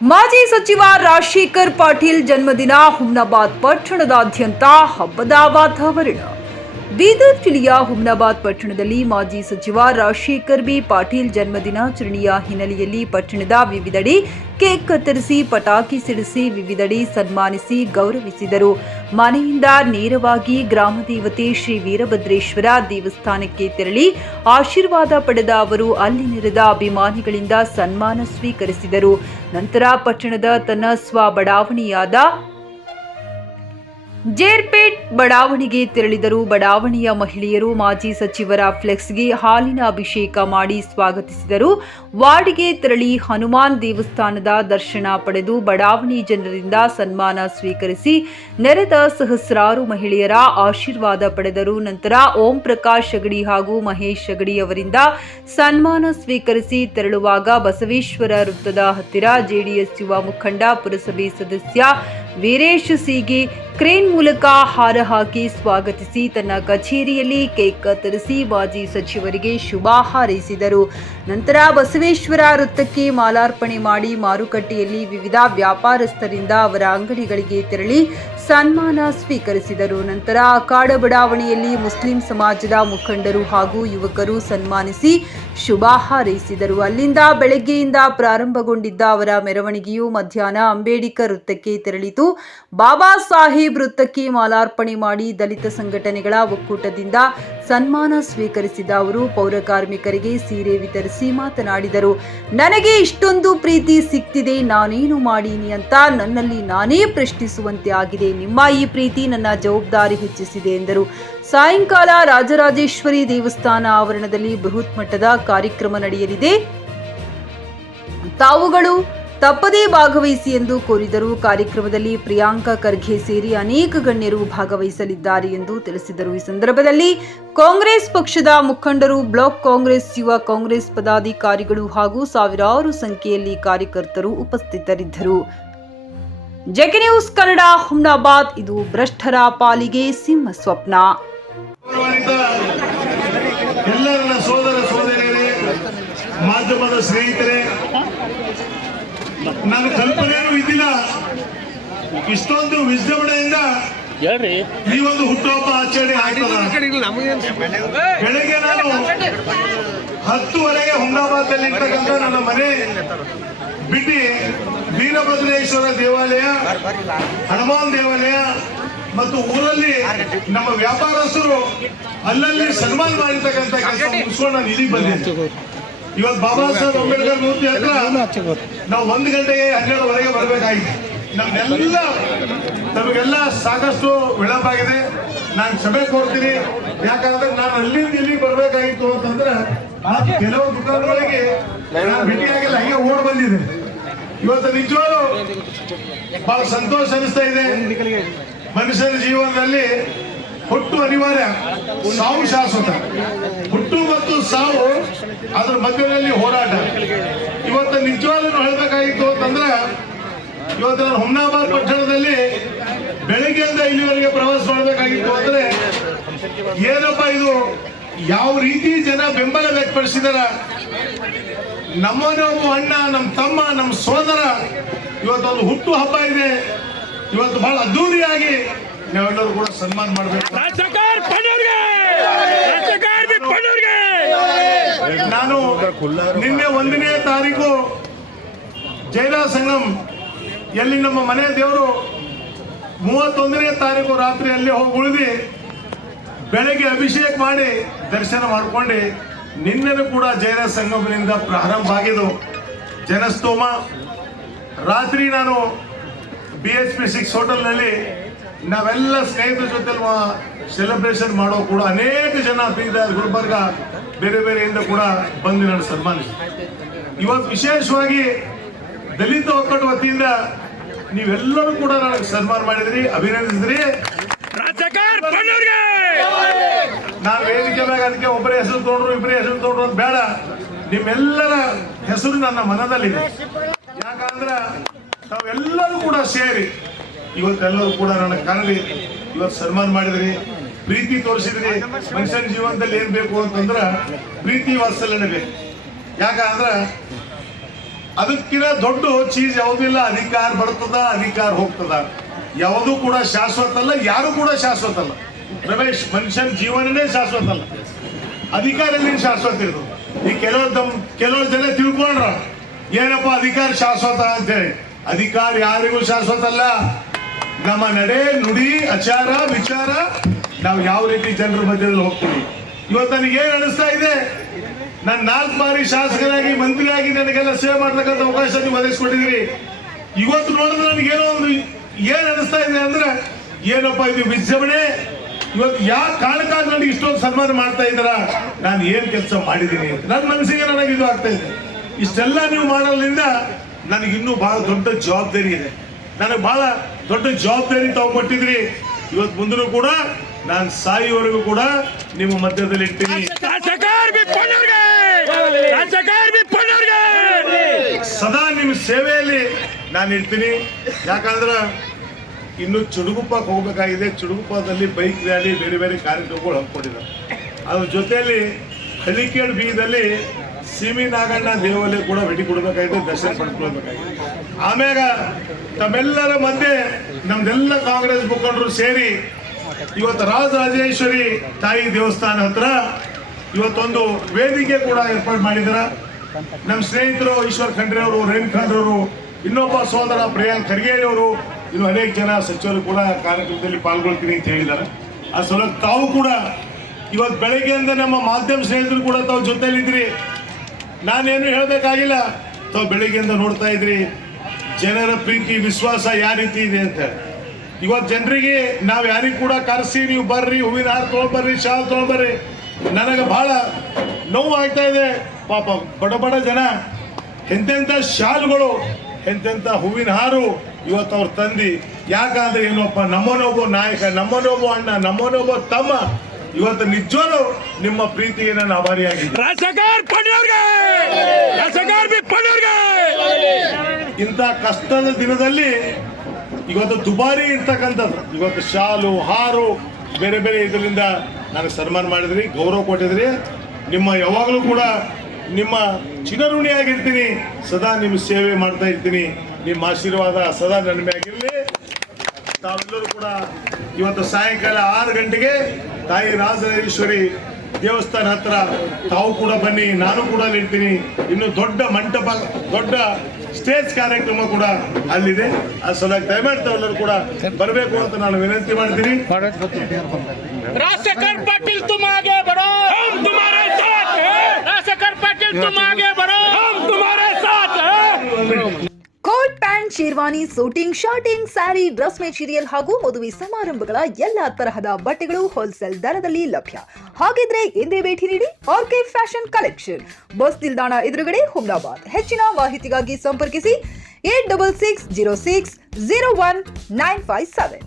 ಮಾಜಿ ಸಚಿವ ರಾಜಶೇಖರ್ ಪಾಟೀಲ್ ಜನ್ಮದಿನ ಹುಮ್ನಾಬಾದ್ ಪಟ್ಟಣದಾದ್ಯಂತ ಹಬ್ಬದ ವಾತಾವರಣ. ಬೀದರ್ ಜಿಲ್ಲೆಯ ಹುಮ್ನಾಬಾದ್ ಪಟ್ಟಣದಲ್ಲಿ ಮಾಜಿ ಸಚಿವ ರಾಜಶೇಖರ್ ಬಿ ಪಾಟೀಲ್ ಜನ್ಮದಿನಾಚರಣೆಯ ಹಿನ್ನೆಲೆಯಲ್ಲಿ ಪಟ್ಟಣದ ವಿವಿಧೆಡೆ ಕೇಕ್ ಕತ್ತರಿಸಿ ಪಟಾಕಿ ಸಿಡಿಸಿ ವಿವಿಧೆಡೆ ಸನ್ಮಾನಿಸಿ ಗೌರವಿಸಿದರು. ಮನೆಯಿಂದ ನೇರವಾಗಿ ಗ್ರಾಮದೇವತೆ ಶ್ರೀ ವೀರಭದ್ರೇಶ್ವರ ದೇವಸ್ಥಾನಕ್ಕೆ ತೆರಳಿ ಆಶೀರ್ವಾದ ಪಡೆದ ಅವರು ಅಲ್ಲಿ ನೆರೆದ ಅಭಿಮಾನಿಗಳಿಂದ ಸನ್ಮಾನ ಸ್ವೀಕರಿಸಿದರು. ನಂತರ ಪಟ್ಟಣದ ತನ್ನ ಸ್ವಬಡಾವಣೆಯಾದ ಜೇರ್ಪೇಟ್ ಬಡಾವಣೆಗೆ ತೆರಳಿದರು. ಬಡಾವಣೆಯ ಮಹಿಳೆಯರು ಮಾಜಿ ಸಚಿವರ ಫ್ಲೆಕ್ಸ್ಗೆ ಹಾಲಿನ ಅಭಿಷೇಕ ಮಾಡಿ ಸ್ವಾಗತಿಸಿದರು. ವಾರ್ಡ್ಗೆ ತೆರಳಿ ಹನುಮಾನ್ ದೇವಸ್ಥಾನದ ದರ್ಶನ ಪಡೆದು ಬಡಾವಣೆ ಜನರಿಂದ ಸನ್ಮಾನ ಸ್ವೀಕರಿಸಿ ನೆರೆದ ಸಹಸ್ರಾರು ಮಹಿಳೆಯರ ಆಶೀರ್ವಾದ ಪಡೆದರು. ನಂತರ ಓಂ ಪ್ರಕಾಶ್ ಅಗಡಿ ಹಾಗೂ ಮಹೇಶ್ ಅಗಡಿ ಅವರಿಂದ ಸನ್ಮಾನ ಸ್ವೀಕರಿಸಿ ತೆರಳುವಾಗ ಬಸವೇಶ್ವರ ವೃತ್ತದ ಹತ್ತಿರ ಜೆಡಿಎಸ್ ಯುವ ಮುಖಂಡ ಪುರಸಭೆ ಸದಸ್ಯ ವೀರೇಶ್ ಸಿಗೆ ಕ್ರೇನ್ ಮೂಲಕ ಹಾರ ಹಾಕಿ ಸ್ವಾಗತಿಸಿ ತನ್ನ ಕಚೇರಿಯಲ್ಲಿ ಕೇಕ್ ಕತ್ತರಿಸಿ ಮಾಜಿ ಸಚಿವರಿಗೆ ಶುಭ ಹಾರೈಸಿದರು. ನಂತರ ಬಸವೇಶ್ವರ ವೃತ್ತಕ್ಕೆ ಮಾಲಾರ್ಪಣೆ ಮಾಡಿ ಮಾರುಕಟ್ಟೆಯಲ್ಲಿ ವಿವಿಧ ವ್ಯಾಪಾರಸ್ಥರಿಂದ ಅವರ ಅಂಗಡಿಗಳಿಗೆ ತೆರಳಿ ಸನ್ಮಾನ ಸ್ವೀಕರಿಸಿದರು. ನಂತರ ಅಖಾಡ ಬಡಾವಣೆಯಲ್ಲಿ ಮುಸ್ಲಿಂ ಸಮಾಜದ ಮುಖಂಡರು ಹಾಗೂ ಯುವಕರು ಸನ್ಮಾನಿಸಿ ಶುಭ ಹಾರೈಸಿದರು. ಅಲ್ಲಿಂದ ಬೆಳಗ್ಗೆಯಿಂದ ಪ್ರಾರಂಭಗೊಂಡಿದ್ದ ಅವರ ಮೆರವಣಿಗೆಯು ಮಧ್ಯಾಹ್ನ ಅಂಬೇಡ್ಕರ್ ವೃತ್ತಕ್ಕೆ ತೆರಳಿತು. ಬಾಬಾ ಸಾಹೇಬ್ ವೃತ್ತಕ್ಕೆ ಮಾಲಾರ್ಪಣೆ ಮಾಡಿ ದಲಿತ ಸಂಘಟನೆಗಳ ಒಕ್ಕೂಟದಿಂದ ಸನ್ಮಾನ ಸ್ವೀಕರಿಸಿದ ಅವರು ಪೌರ ಕಾರ್ಮಿಕರಿಗೆ ಸೀರೆ ವಿತರಿಸಿ ಮಾತನಾಡಿದರು. ನನಗೆ ಇಷ್ಟೊಂದು ಪ್ರೀತಿ ಸಿಕ್ತಿದೆ, ನಾನೇನು ಮಾಡೀನಿ ಅಂತ ನನ್ನಲ್ಲಿ ನಾನೇ ಪ್ರಶ್ನಿಸುವಂತೆ ಆಗಿದೆ. ನಿಮ್ಮ ಈ ಪ್ರೀತಿ ನನ್ನ ಜವಾಬ್ದಾರಿ ಹೆಚ್ಚಿಸಿದೆ ಎಂದರು. ಸಾಯಂಕಾಲ ರಾಜರಾಜೇಶ್ವರಿ ದೇವಸ್ಥಾನ ಆವರಣದಲ್ಲಿ ಬೃಹತ್ ಮಟ್ಟದ ಕಾರ್ಯಕ್ರಮ ನಡೆಯಲಿದೆ. ತಾವುಗಳು ತಪ್ಪದೇ ಭಾಗವಹಿಸಿ ಎಂದು ಕೋರಿದರು. ಕಾರ್ಯಕ್ರಮದಲ್ಲಿ ಪ್ರಿಯಾಂಕಾ ಖರ್ಗೆ ಸೇರಿ ಅನೇಕ ಗಣ್ಯರು ಭಾಗವಹಿಸಲಿದ್ದಾರೆ ಎಂದು ತಿಳಿಸಿದರು. ಈ ಸಂದರ್ಭದಲ್ಲಿ ಕಾಂಗ್ರೆಸ್ ಪಕ್ಷದ ಮುಖಂಡರು, ಬ್ಲಾಕ್ ಕಾಂಗ್ರೆಸ್, ಯುವ ಕಾಂಗ್ರೆಸ್ ಪದಾಧಿಕಾರಿಗಳು ಹಾಗೂ ಸಾವಿರಾರು ಸಂಖ್ಯೆಯಲ್ಲಿ ಕಾರ್ಯಕರ್ತರು ಉಪಸ್ಥಿತರಿದ್ದರು. JK news Kannada, Humnabad. ಇದು ಭ್ರಷ್ಟರ ಪಾಲಿಗೆ ಸಿಂಹ ಸ್ವಪ್ನ. ಎಲ್ಲರನ್ನ ಸೋದರ ಸೋದರಿಯರೇ, ಮಾಧ್ಯಮದ ಸ್ನೇಹಿತರೆ, ನನ್ನ ಕಲ್ಪನೆಯೂ ಇದ್ದಿಲ್ಲ ಇಷ್ಟೊಂದು ವಿಜೃಂಭಣೆಯಿಂದ ಈ ಒಂದು ಹುಟ್ಟುಹಬ್ಬ ಆಚರಣೆ ಆಗ್ತದೆ. ಬೆಳಗ್ಗೆ ನಾನು 10:00 ಹುಮ್ನಾಬಾದ್ನಲ್ಲಿ ಇರ್ತಕ್ಕಂಥ ನನ್ನ ಮನೆ ಬಿಟ್ಟು ವೀರಭದ್ರೇಶ್ವರ ದೇವಾಲಯ, ಹನುಮಾನ್ ದೇವಾಲಯ ಮತ್ತು ಊರಲ್ಲಿ ನಮ್ಮ ವ್ಯಾಪಾರಸ್ಥರು ಅಲ್ಲಲ್ಲಿ ಸನ್ಮಾನ ಮಾಡಿರ್ತಕ್ಕಂಥ ಕೆಲಸ ಮುಗಿಸ್ಕೊಂಡು ನಾನು ಇಲ್ಲಿ ಬಂದಿದ್ದೆ. ಇವತ್ತು ಬಾಬಾ ಸಾಹೇಬ್ ಅಂಬೇಡ್ಕರ್ ಮೂರ್ತಿ ಹತ್ರ ನಾವು 1 ಗಂಟೆಗೆ 12:30 ಬರಬೇಕಾಗಿತ್ತು. ನಮಗೆಲ್ಲ ಸಾಕಷ್ಟು ವಿಳಂಬ ಆಗಿದೆ. ನಾನು ಸಭೆ ಕೊಡ್ತೀನಿ, ಯಾಕಂದ್ರೆ ನಾನು ಅಲ್ಲಿಂದ ಇಲ್ಲಿಗೆ ಬರಬೇಕಾಗಿತ್ತು ಅಂತಂದ್ರೆ ಕೆಲವು ದುಕಾನಗಳಿಗೆ ನಾನು ಭೇಟಿಯಾಗಿಲ್ಲ, ಹೀಗೆ ಓಡ್ ಬಂದಿದೆ. ಇವತ್ತು ನಿಜವಾಗ್ಲೂ ಬಹಳ ಸಂತೋಷ ಅನಿಸ್ತಾ ಇದೆ. ಮನುಷ್ಯನ ಜೀವನದಲ್ಲಿ ಹುಟ್ಟು ಅನಿವಾರ್ಯ, ಸಾವು ಶಾಶ್ವತ. ಹುಟ್ಟು ಮತ್ತು ಸಾವು ಅದರ ಮಧ್ಯದಲ್ಲಿ ಹೋರಾಟ. ಇವತ್ತು ನಿಜವಾಗ್ಲೂ ಹೇಳಬೇಕಾಗಿತ್ತು ಅಂತಂದ್ರೆ, ಇವತ್ತು ನಾನು ಹುಮ್ನಾಬಾದ್ ಪಟ್ಟಣದಲ್ಲಿ ಬೆಳಗ್ಗೆಯಿಂದ ಇಲ್ಲಿವರೆಗೆ ಪ್ರವಾಸ ಮಾಡಬೇಕಾಗಿತ್ತು. ಅಂದ್ರೆ ಏನಪ್ಪ ಇದು, ಯಾವ ರೀತಿ ಜನ ಬೆಂಬಲ ವ್ಯಕ್ತಪಡಿಸಿದಾರ. ನಮ್ಮನೊಬ್ಬ ಅಣ್ಣ, ನಮ್ಮ ತಮ್ಮ, ನಮ್ಮ ಸೋದರ ಇವತ್ತೊಂದು ಹುಟ್ಟು ಹಬ್ಬ ಇದೆ. ಇವತ್ತು ಬಹಳ ಅದ್ದೂರಿಯಾಗಿ ನಾವೆಲ್ಲರೂ ಕೂಡ ಸನ್ಮಾನ ಮಾಡಬೇಕು. ನಾನು ನಿನ್ನೆ 1ನೇ ತಾರೀಕು ಜೈನ ಸಂಗಮ್ ಎಲ್ಲಿ ನಮ್ಮ ಮನೆ ದೇವರು 31ನೇ ತಾರೀಕು ರಾತ್ರಿಯಲ್ಲಿ ಹೋಗಿ ಉಳಿದು ಬೆಳಗ್ಗೆ ಅಭಿಷೇಕ ಮಾಡಿ ದರ್ಶನ ಮಾಡ್ಕೊಂಡು ನಿನ್ನೆನೂ ಕೂಡ ಜೈನ ಸಂಗಮದಿಂದ ಪ್ರಾರಂಭ ಆಗಿದ್ದು ಜನಸ್ತೋಮ. ರಾತ್ರಿ ನಾನು BHP 6 ಹೋಟೆಲ್ನಲ್ಲಿ ನಾವೆಲ್ಲ ಸ್ನೇಹಿತರ ಜೊತೆ ಸೆಲೆಬ್ರೇಷನ್ ಮಾಡೋ ಕೂಡ ಅನೇಕ ಜನ ಬೀದರ್, ಗುಲ್ಬರ್ಗ, ಬೇರೆ ಬೇರೆಯಿಂದ ಕೂಡ ಬಂದು ನಾನು ಸನ್ಮಾನಿಸಿ. ಇವತ್ತು ವಿಶೇಷವಾಗಿ ದಲಿತ ಒಕ್ಕೂಟ ವತಿಯಿಂದ ನೀವೆಲ್ಲರೂ ಕೂಡ ನನಗೆ ಸನ್ಮಾನ ಮಾಡಿದ್ರಿ, ಅಭಿನಂದಿಸಿದ್ರಿ. ನಾನು ವೇದಿಕೆ ಮ್ಯಾಗ ಅದಕ್ಕೆ ಒಬ್ಬರೇ ಹೆಸರು ತೊಗೊಂಡ್ರು, ಇಬ್ಬರೇ ಹೆಸರು ತೊಗೊಂಡ್ರು ಅಂತ ಬೇಡ, ನಿಮ್ಮೆಲ್ಲರ ಹೆಸರು ನನ್ನ ಮನದಲ್ಲಿದೆ. ಯಾಕಂದ್ರೆ ತಾವೆಲ್ಲರೂ ಕೂಡ ಸೇರಿ ಇವತ್ತೆಲ್ಲರೂ ಕೂಡ ನನಗೆ ಕರೆದಿ ಇವತ್ತು ಸನ್ಮಾನ ಮಾಡಿದ್ರಿ, ಪ್ರೀತಿ ತೋರಿಸಿದ್ರಿ. ಮನುಷ್ಯನ ಜೀವನದಲ್ಲಿ ಏನ್ ಬೇಕು ಅಂತಂದ್ರ ಪ್ರೀತಿ ವಾತ್ಸಲ್ಯನೇ ಬೇಕು. ಯಾಕಂದ್ರ ಅದಕ್ಕಿಂತ ದೊಡ್ಡ ಚೀಸ್ ಯಾವುದಿಲ್ಲ. ಅಧಿಕಾರ ಬರ್ತದ, ಅಧಿಕಾರ ಹೋಗ್ತದ. ಯಾವುದೂ ಕೂಡ ಶಾಶ್ವತ ಅಲ್ಲ, ಯಾರು ಕೂಡ ಶಾಶ್ವತ ಅಲ್ಲ. ರಮೇಶ್, ಮನುಷ್ಯನ ಜೀವನನೇ ಶಾಶ್ವತ ಅಲ್ಲ, ಅಧಿಕಾರದಲ್ಲಿ ಶಾಶ್ವತ ಇರ್ತದೆ. ಈ ಕೆಲವರು ಜನ ತಿಳ್ಕೊಂಡ್ರ ಏನಪ್ಪ ಅಧಿಕಾರ ಶಾಶ್ವತ ಅಂತೇಳಿ. ಅಧಿಕಾರ ಯಾರಿಗೂ ಶಾಶ್ವತ ಅಲ್ಲ. ನಮ್ಮ ನಡೆ, ನುಡಿ, ಆಚಾರ, ವಿಚಾರ, ನಾವು ಯಾವ ರೀತಿ ಜನರ ಮಧ್ಯದಲ್ಲಿ ಹೋಗ್ತೀವಿ. ಇವತ್ತು ನನಗೇನು ಅನಿಸ್ತಾ ಇದೆ, ನಾನು 4 ಬಾರಿ ಶಾಸಕರಾಗಿ, ಮಂತ್ರಿಯಾಗಿ ನನಗೆಲ್ಲ ಸೇವೆ ಮಾಡ್ತಕ್ಕಂಥ ಅವಕಾಶ ನೀವು ಒದಗಿಸ್ಕೊಟ್ಟಿದ್ದೀರಿ. ಇವತ್ತು ನೋಡಿದ್ರೆ ನನಗೇನೋ ಒಂದು ಏನ್ ಅನಿಸ್ತಾ ಇದೆ ಅಂದ್ರೆ, ಏನಪ್ಪ ಇದು ವಿಜೃಂಭಣೆ. ಇವತ್ತು ಯಾವ ಕಾರಣಕ್ಕಾಗಿ ನನಗೆ ಇಷ್ಟೊಂದು ಸನ್ಮಾನ ಮಾಡ್ತಾ ಇದ್ದಾರ, ನಾನು ಏನ್ ಕೆಲಸ ಮಾಡಿದ್ದೀನಿ ಅಂತ ನನ್ನ ಮನಸ್ಸಿಗೆ ನನಗೆ ಇದು ಆಗ್ತಾ ಇದೆ. ಇಷ್ಟೆಲ್ಲ ನೀವು ಮಾಡೋದ್ರಿಂದ ನನಗೆ ಇನ್ನೂ ಬಹಳ ದೊಡ್ಡ ಜವಾಬ್ದಾರಿ ಇದೆ. ನನಗೆ ಬಹಳ ದೊಡ್ಡ ಜವಾಬ್ದಾರಿ ತಾವು ಕೊಟ್ಟಿದ್ರಿ. ಇವತ್ತು ಮುಂದೂ ಕೂಡ ನಾನು ಸಾಯುವವರೆಗೂ ಕೂಡ ನಿಮ್ಮ ಮಧ್ಯದಲ್ಲಿ ಇರ್ತೀನಿ. ಸದಾ ನಿಮ್ಮ ಸೇವೆಯಲ್ಲಿ ನಾನು ಇರ್ತೀನಿ. ಯಾಕಂದ್ರೆ ಇನ್ನು ಚುಡುಗುಪ್ಪಕ್ಕೆ ಹೋಗ್ಬೇಕಾಗಿದೆ. ಚುಡುಗುಪ್ಪದಲ್ಲಿ ಬೈಕ್ ರ್ಯಾಲಿ, ಬೇರೆ ಬೇರೆ ಕಾರ್ಯಕ್ರಮಗಳು ಹಮ್ಮಿಕೊಂಡಿದ್ದಾರೆ. ಅದ್ರ ಜೊತೆಯಲ್ಲಿ ಹಳ್ಳಿಕೇಡ್ ಬೀಗದಲ್ಲಿ ಸಿಮಿ ನಾಗಣ್ಣ ದೇವಾಲಯ ಕೂಡ ಭೇಟಿ ಕೊಡಬೇಕಾಗಿದೆ, ದರ್ಶನ ಪಡ್ಕೊಳ್ಬೇಕಾಗಿದೆ. ಆಮ್ಯಾಗ ತಮ್ಮೆಲ್ಲರ ಮಧ್ಯೆ ನಮ್ದೆಲ್ಲ ಕಾಂಗ್ರೆಸ್ ಮುಖಂಡರು ಸೇರಿ ಇವತ್ತು ರಾಜರಾಜೇಶ್ವರಿ ತಾಯಿ ದೇವಸ್ಥಾನ ಹತ್ರ ಇವತ್ತೊಂದು ವೇದಿಕೆ ಕೂಡ ಏರ್ಪಾಡು ಮಾಡಿದಾರ. ನಮ್ಮ ಸ್ನೇಹಿತರು ಈಶ್ವರ್ ಖಂಡ್ರೆ ಅವರು, ರೇಣು ಖಂಡ್ರೆ ಅವರು, ಇನ್ನೊಬ್ಬ ಸೋದರ ಪ್ರಿಯಾಂಕ್ ಖರ್ಗೆ ಅವರು, ಇನ್ನು ಅನೇಕ ಜನ ಸಚಿವರು ಕೂಡ ಕಾರ್ಯಕ್ರಮದಲ್ಲಿ ಪಾಲ್ಗೊಳ್ತೀನಿ ಅಂತ ಹೇಳಿದ್ದಾರೆ. ಆ ಸಲುವಾಗಿ ತಾವು ಕೂಡ ಇವತ್ತು ಬೆಳಗ್ಗೆಯಿಂದ ನಮ್ಮ ಮಾಧ್ಯಮ ಸ್ನೇಹಿತರು ಕೂಡ ತಾವು ಜೊತೆಲಿದ್ರಿ. ನಾನೇನು ಹೇಳಬೇಕಾಗಿಲ್ಲ, ತಾವು ಬೆಳಗ್ಗೆಯಿಂದ ನೋಡ್ತಾ ಇದ್ರಿ ಜನರ ಪ್ರೀತಿ ವಿಶ್ವಾಸ ಯಾವ ರೀತಿ ಇದೆ ಅಂತ. ಇವತ್ತು ಜನರಿಗೆ ನಾವು ಯಾರಿಗೂ ಕೂಡ ಕರೆಸಿ ನೀವು ಬರ್ರಿ, ಹೂವಿನ ಹಾರ ತೊಗೊಂಡ್ಬರ್ರಿ, ಶಾಲ್ ತೊಗೊಂಡ್ಬರ್ರಿ, ನನಗೆ ಬಹಳ ನೋವು ಆಗ್ತಾ ಇದೆ. ಪಾಪ ಬಡ ಬಡ ಜನ ಎಂತೆಂಥ ಶಾಲ್ಗಳು, ಎಂತೆಂಥ ಹೂವಿನ ಹಾರು ಇವತ್ತು ಅವ್ರು ತಂದು. ಯಾಕಂದ್ರೆ ಏನಪ್ಪ, ನಮ್ಮನೊಬ್ಬ ನಾಯಕ, ನಮ್ಮನೊಬ್ಬ ಅಣ್ಣ, ನಮ್ಮನೊಬ್ಬ ತಮ್ಮ, ಇವತ್ತು ನಿಜವಾಗ್ಲೂ ನಿಮ್ಮ ಪ್ರೀತಿಗೆ ನಾನು ಆಭಾರಿಯಾಗಿದ್ದೀನಿ. ಇಂಥ ಕಷ್ಟದ ದಿನದಲ್ಲಿ ಇವತ್ತು ದುಬಾರಿ ಇರ್ತಕ್ಕಂಥದ್ದು, ಇವತ್ತು ಶಾಲು, ಹಾರು, ಬೇರೆ ಬೇರೆ ಇದರಿಂದ ನನಗೆ ಸನ್ಮಾನ ಮಾಡಿದ್ರಿ, ಗೌರವ ಕೊಟ್ಟಿದ್ರಿ. ನಿಮ್ಮ ಯಾವಾಗಲೂ ಕೂಡ ನಿಮ್ಮ ಚಿರಋಣಿಯಾಗಿರ್ತೀನಿ. ಸದಾ ನಿಮ್ಮ ಸೇವೆ ಮಾಡ್ತಾ ಇರ್ತೀನಿ. ನಿಮ್ಮ ಆಶೀರ್ವಾದ ಸದಾ ನನ್ನ ಮ್ಯಾಗಿರಲಿ. ತಾವೆಲ್ಲರೂ ಕೂಡ ಇವತ್ತು ಸಾಯಂಕಾಲ 6 ಗಂಟೆಗೆ ತಾಯಿ ರಾಜರಾಜೇಶ್ವರಿ ದೇವಸ್ಥಾನ ಹತ್ರ ತಾವು ಕೂಡ ಬನ್ನಿ, ನಾನು ಕೂಡ ಇರ್ತೀನಿ. ಇನ್ನು ದೊಡ್ಡ ಮಂಟಪ, ದೊಡ್ಡ ಸ್ಟೇಜ್ ಕಾರ್ಯಕ್ರಮ ಕೂಡ ಅಲ್ಲಿದೆ. ಆ ಸಲುವಾಗಿ ದಯಮಾಡಿ ತಾವೆಲ್ಲರೂ ಕೂಡ ಬರಬೇಕು ಅಂತ ನಾನು ವಿನಂತಿ ಮಾಡ್ತೀನಿ. ರಾಜಶೇಖರ್ ಪಾಟೀಲ್ ತುಮ್ ಆಗೆ ಬರೋ, ಹಮ್ ತುಮಾರೆ ಸಾಥ್ ಹೈ. ರಾಜಶೇಖರ್ ಪಾಟೀಲ್ ತುಮ್ ಆಗೆ ಬರೋ, ಹಮ್ ತುಮಾರೆ ಸಾಥ್ ಹೈ. Coat pant, sherwani, suiting, shirting, sari, dress material ಹಾಗೂ ಮದುವೆ ಸಮಾರಂಭಗಳ ಎಲ್ಲಾ ತರಹದ ಬಟ್ಟೆಗಳು ಹೋಲ್ಸೇಲ್ ದರದಲ್ಲಿ ಲಭ್ಯ. ಹಾಗಿದ್ರೆ ಎಂದೇ ಭೇಟಿ ನೀಡಿ ಆರ್ಕೆ ಫ್ಯಾಷನ್ ಕಲೆಕ್ಷನ್, ಬಸ್ ನಿಲ್ದಾಣ ಎದುರುಗಡೆ, ಹುಮ್ನಾಬಾದ್. ಹೆಚ್ಚಿನ ಮಾಹಿತಿಗಾಗಿ ಸಂಪರ್ಕಿಸಿ 8660601957.